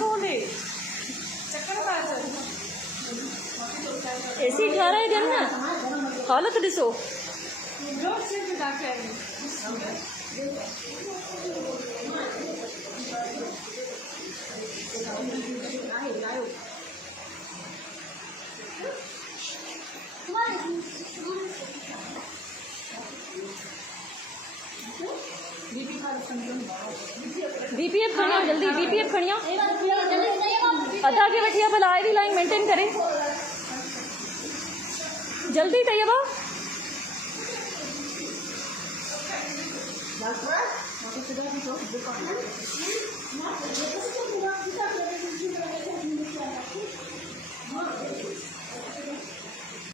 खोले एसी ठाराए ॾियनि न हालत ॾिसो। बीपीएफ खणिया जल्दी, बीपीएफ खणिया अदा के वठिया भला आईडी लाइन मेंटेन करें जल्दी तैयबा।